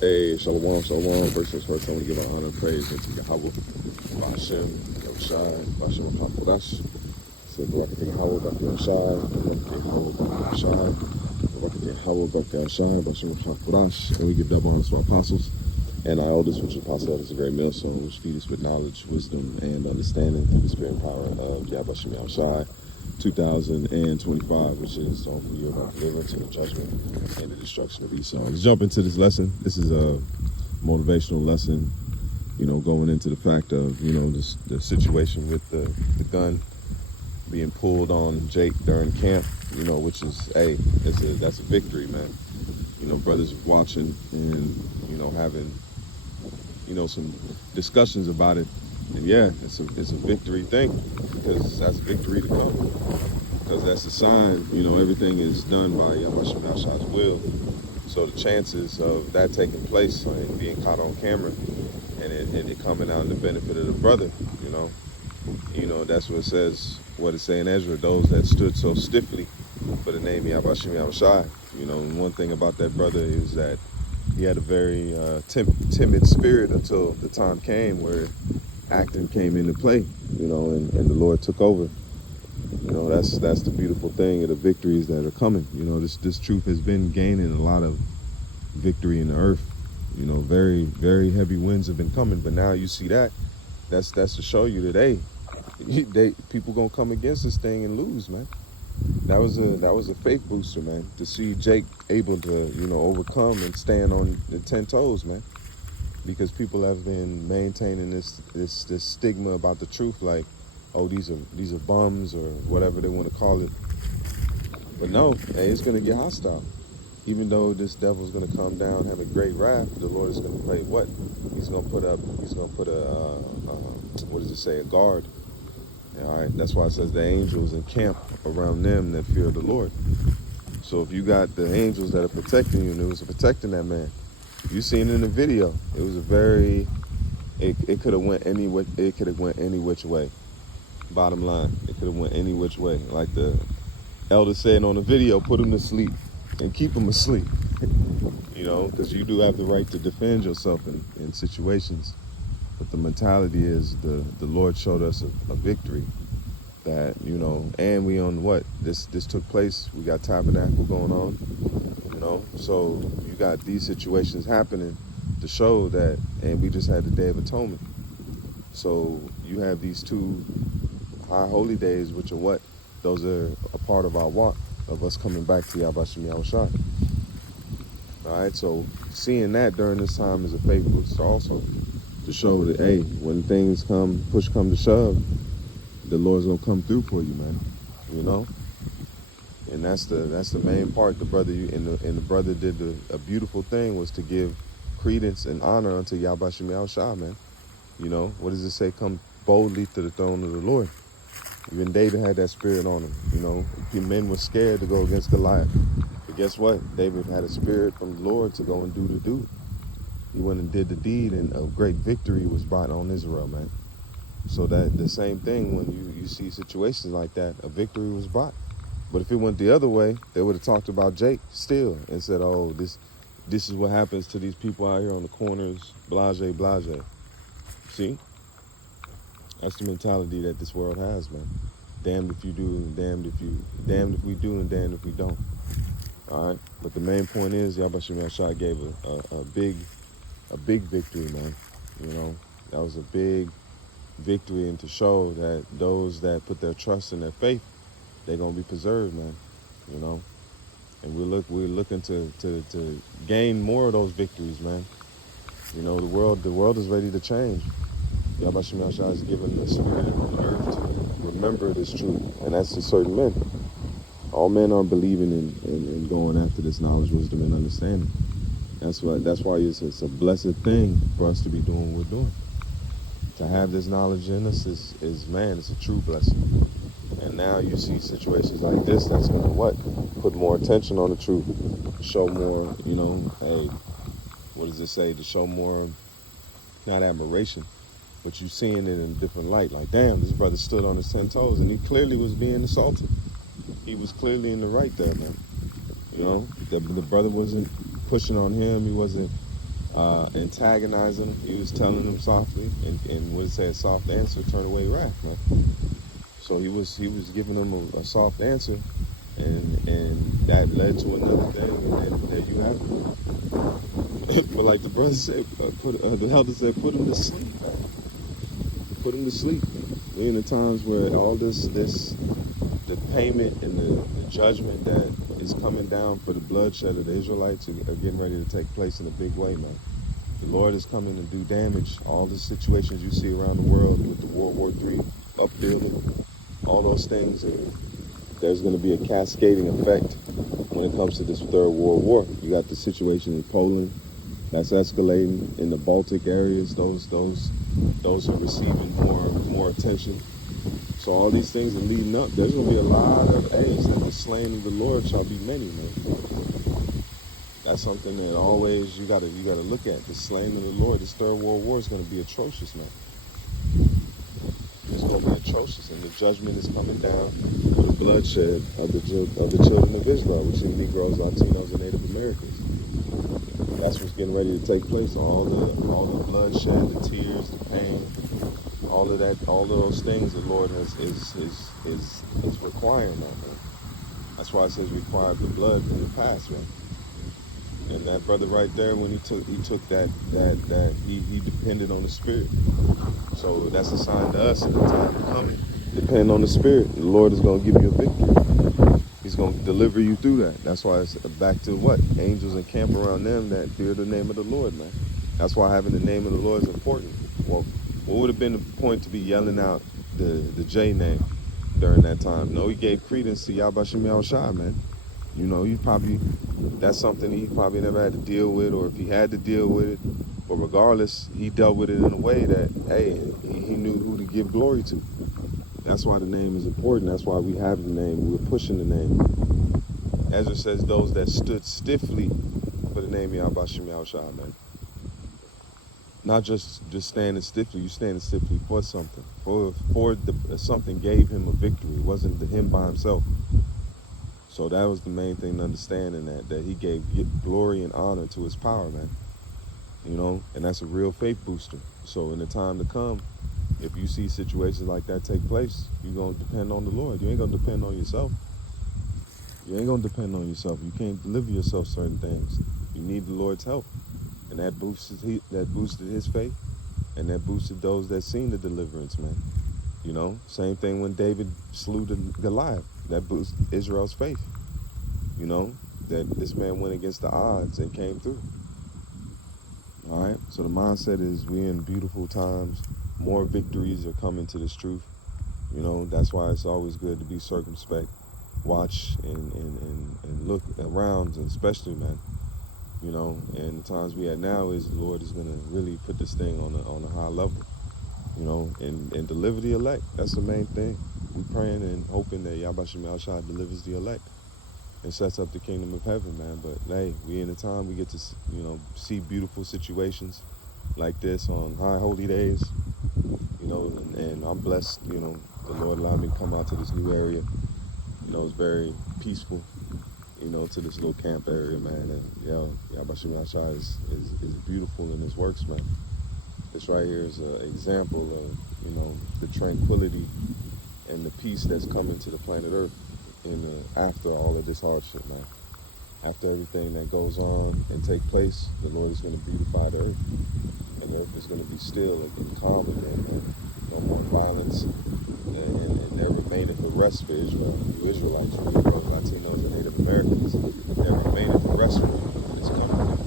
Hey, Shalom, Shalom. First things first, I want to give honor and praise unto Yahweh, Bashem, Yoshai, Bashem, Hakodash. So, Barakatah Yahweh, Barakatah Yoshai, Barakatah Yahweh, Barakatah Yoshai, Barakatah Yahweh, Barakatah Yoshai, Bashem, Hakodash. And we give double honors to our apostles and our elders, which apostle elders, a great millstone, which feed us with knowledge, wisdom, and understanding through the spirit and power of Yahbashim Yahushai. 2025, which is on the year of our deliverance and the judgment and the destruction of Esau. Let's jump into this lesson. This is a motivational lesson, going into the fact of, the situation with the gun being pulled on Jake during camp, which is, that's a victory, man. Brothers watching and, having, some discussions about it. And yeah, it's a victory thing, because that's victory to come. Because that's a sign, everything is done by Yahweh Shah's will. So the chances of that taking place and being caught on camera and it coming out in the benefit of the brother, that's what it says, what it say in Ezra, those that stood so stiffly for the name of Yahweh Shah. And one thing about that brother is that he had a very timid spirit until the time came where acting came into play, and the Lord took over. That's the beautiful thing of the victories that are coming. This truth has been gaining a lot of victory in the earth. Very, very heavy winds have been coming, but now you see that's to show you that people gonna come against this thing and lose, man. That was a faith booster, man, to see Jake able to, overcome and stand on the 10 toes, man. Because people have been maintaining this stigma about the truth, like, oh, these are bums or whatever they want to call it. But no, it's gonna get hostile. Even though this devil's gonna come down, have a great wrath, the Lord is gonna play what? He's gonna put a what does it say? A guard. All right, that's why it says the angels encamp around them that fear the Lord. So if you got the angels that are protecting you, and it was protecting that man, you seen in the video, it was it could have went any way. It could have went any which way. Bottom line, it could have went any which way. Like the elder said on the video, put him to sleep and keep him asleep. Because you do have the right to defend yourself in situations. But the mentality is the Lord showed us a victory that, and we on what? This took place. We got tabernacle going on, So you got these situations happening to show that, and we just had the Day of Atonement. So you have these two high holy days, which are what? Those are a part of our walk, of us coming back to Yahbashim Yahushua. All right, so seeing that during this time is a faith booster also, to show that, hey, when things push come to shove, the Lord's gonna come through for you, man. And that's the main part. The brother the brother did a beautiful thing, was to give credence and honor unto Yahbashim Yahushua, man. What does it say? Come boldly to the throne of the Lord. Even David had that spirit on him. Men were scared to go against Goliath. But guess what? David had a spirit from the Lord to go and do the do. He went and did the deed, and a great victory was brought on Israel, man. So that the same thing, when you see situations like that, a victory was brought. But if it went the other way, they would have talked about Jake still and said, oh, this is what happens to these people out here on the corners, blase, blase. See? That's the mentality that this world has, man. Damned if you do, and damned if we do, and damned if we don't. All right. But the main point is, Yahbashim Yahshua gave a big victory, man. That was a big victory, and to show that those that put their trust in their faith, they're gonna be preserved, man. And we're looking to gain more of those victories, man. The world is ready to change. Yahbashim Yahshua has given the spirit on the earth to remember this truth, and that's to certain men. All men are believing in going after this knowledge, wisdom, and understanding. That's why it's a blessed thing for us to be doing what we're doing. To have this knowledge in us is it's a true blessing. And now you see situations like this that's gonna put more attention on the truth, show more, hey, what does it say? To show more, not admiration, but you seeing it in a different light. Like, damn, this brother stood on his 10 toes, and he clearly was being assaulted. He was clearly in the right there, man. The brother wasn't pushing on him. He wasn't antagonizing him. He was telling him softly, and what it say, a soft answer turn away wrath, man. So he was giving him a soft answer, and that led to another thing, and there you have it. But like the brother said, the elder said, put him to sleep, man. Put him to sleep. We in the times where all the payment and the judgment that is coming down for the bloodshed of the Israelites are getting ready to take place in a big way, man. The Lord is coming to do damage. All the situations you see around the world with the World War III upbuilding, all those things, there's going to be a cascading effect when it comes to this third world war. You got the situation in Poland that's escalating, in the Baltic areas. Those are receiving more attention. So all these things are leading up. There's going to be a lot of A's that the slain of the Lord shall be many, man. That's something that always you gotta look at. The slain of the Lord. This third world war is going to be atrocious, man. It's going to be atrocious, and the judgment is coming down for the bloodshed of the children of Israel, which is Negroes, Latinos, and Native Americans. That's what's getting ready to take place. All the bloodshed, the tears, the pain, all of that, all of those things the Lord is requiring now, man. That's why it says required the blood in the past, right? And that brother right there, when he took that he depended on the Spirit. So that's a sign to us in the time to come. Depend on the Spirit. The Lord is going to give you a victory. He's going to deliver you through that. That's why it's back to what? Angels encamp around them that fear the name of the Lord, man. That's why having the name of the Lord is important. Well, what would have been the point to be yelling out the J name during that time? No, he gave credence to Yahweh Shem Yahushua, man. You know, that's something he probably never had to deal with, or if he had to deal with it, but regardless, he dealt with it in a way that, hey, he knew who to give glory to. That's why the name is important. That's why we have the name. We're pushing the name. Ezra says those that stood stiffly for the name of Yahweh Shem Yahushua, man. Not just standing stiffly, you standing stiffly for something. Something gave him a victory. It wasn't him by himself. So that was the main thing to understand, in that he gave glory and honor to his power, man. You know, and that's a real faith booster. So in the time to come, if you see situations like that take place, you're going to depend on the Lord. You ain't going to depend on yourself. You ain't going to depend on yourself. You can't deliver yourself certain things. You need the Lord's help. And that boosted his faith, and that boosted those that seen the deliverance, man. You know, same thing when David slew the Goliath. That boosted Israel's faith. You know, that this man went against the odds and came through. All right, so the mindset is we're in beautiful times. More victories are coming to this truth. You know, that's why it's always good to be circumspect. Watch and look around, and especially, man. You know, and the times we at now is the Lord is going to really put this thing on a high level. You know, and deliver the elect. That's the main thing. We praying and hoping that Yahweh Shem Yahushua delivers the elect and sets up the kingdom of heaven, man. But hey, we in a time we get to, you know, see beautiful situations like this on high holy days. You know, and I'm blessed. You know, the Lord allowed me to come out to this new area. You know, it's very peaceful. You know, to this little camp area, man. And Yahweh Shem Yahushua is beautiful in his works, man. This right here is an example of, you know, the tranquility and the peace that's coming to the planet Earth after all of this hardship, man. After everything that goes on and take place, the Lord is going to beautify the earth. And the earth is going to be still and calm again, man. No more violence. And there remaineth a rest for Israel, the Israelites, the Negroes, Latinos, and Native Americans. There remaineth a rest for them. And it's coming.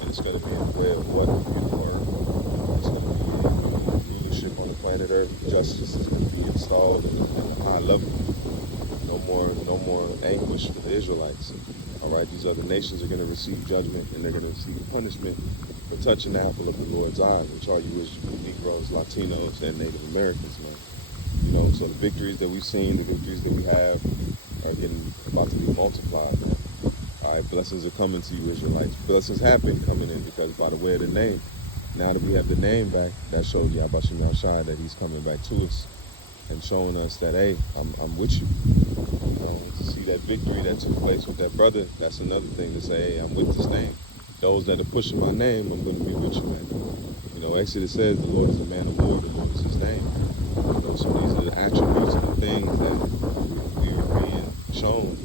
And it's going to be a way of what? Beautiful earth. It's going to be leadership on the planet Earth. Justice is going to be installed at a high level. No more anguish for the Israelites. All right, these other nations are going to receive judgment, and they're going to receive punishment for touching the apple of the Lord's eye, which are you Negroes, Latinos, and Native Americans, man. You know, so the victories that we've seen, the victories that we have, are about to be multiplied, man. All right, blessings are coming to you, Israelites. Blessings have been coming in, because by the way of the name, now that we have the name back, that shows Yahweh Shem Yahushua that he's coming back to us and showing us that, hey, I'm with you. To see that victory that took place with that brother, that's another thing to say, hey, I'm with this thing. those that are pushing my name, I'm going to be with you, man. You know, Exodus says the Lord is a man of war, the Lord is his name. You know, so these are the attributes and the things that we are being shown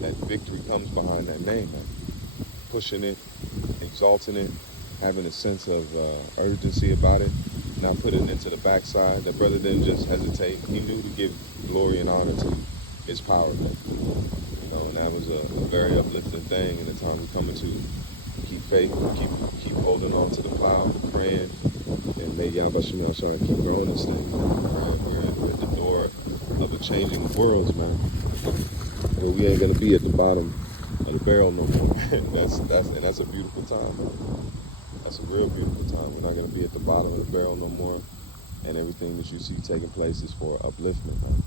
that victory comes behind that name, man. Pushing it, exalting it, having a sense of urgency about it, not putting it to the backside. That brother didn't just hesitate. He knew to give glory and honor to his power, man. You know, and that was a very uplifting thing in the time we're coming to. Keep faith, keep holding on to the plow, praying, and may Yahweh Shemel Shah keep growing this thing. We're at the door of a changing worlds, man. But we ain't gonna be at the bottom of the barrel no more. that's a beautiful time, man. That's a real beautiful time. We're not gonna be at the bottom of the barrel no more, and everything that you see taking place is for upliftment, man.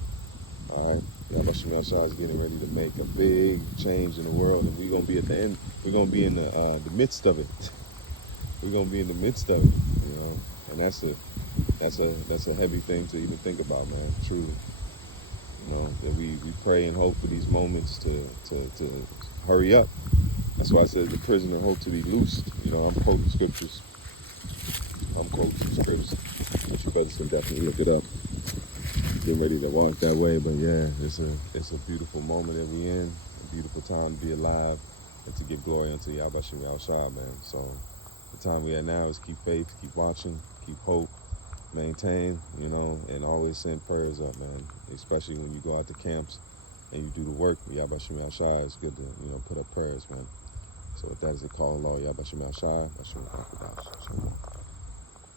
All right, Yahweh Shemel Shah is getting ready to make a big change in the world, and we're gonna be at the end. We're gonna be in the midst of it. We're gonna be in the midst of it, you know, and that's a heavy thing to even think about, man. Truly, you know, that we pray and hope for these moments to hurry up. That's why I said the prisoner hope to be loosed. You know, I'm quoting scriptures. I'm quoting scriptures, but you brothers can definitely look it up. Getting ready to walk that way, but yeah, it's a beautiful moment that we in, a beautiful time to be alive and to give glory unto Yahweh Shemel Shah, man. So the time we at now is keep faith, keep watching, keep hope, maintain, you know, and always send prayers up, man. Especially when you go out to camps and you do the work with Yahweh Shemel Shah, it's good to, you know, put up prayers, man. So with that is a call of law, Yahweh Shemel Shah, Hashem Rakadash.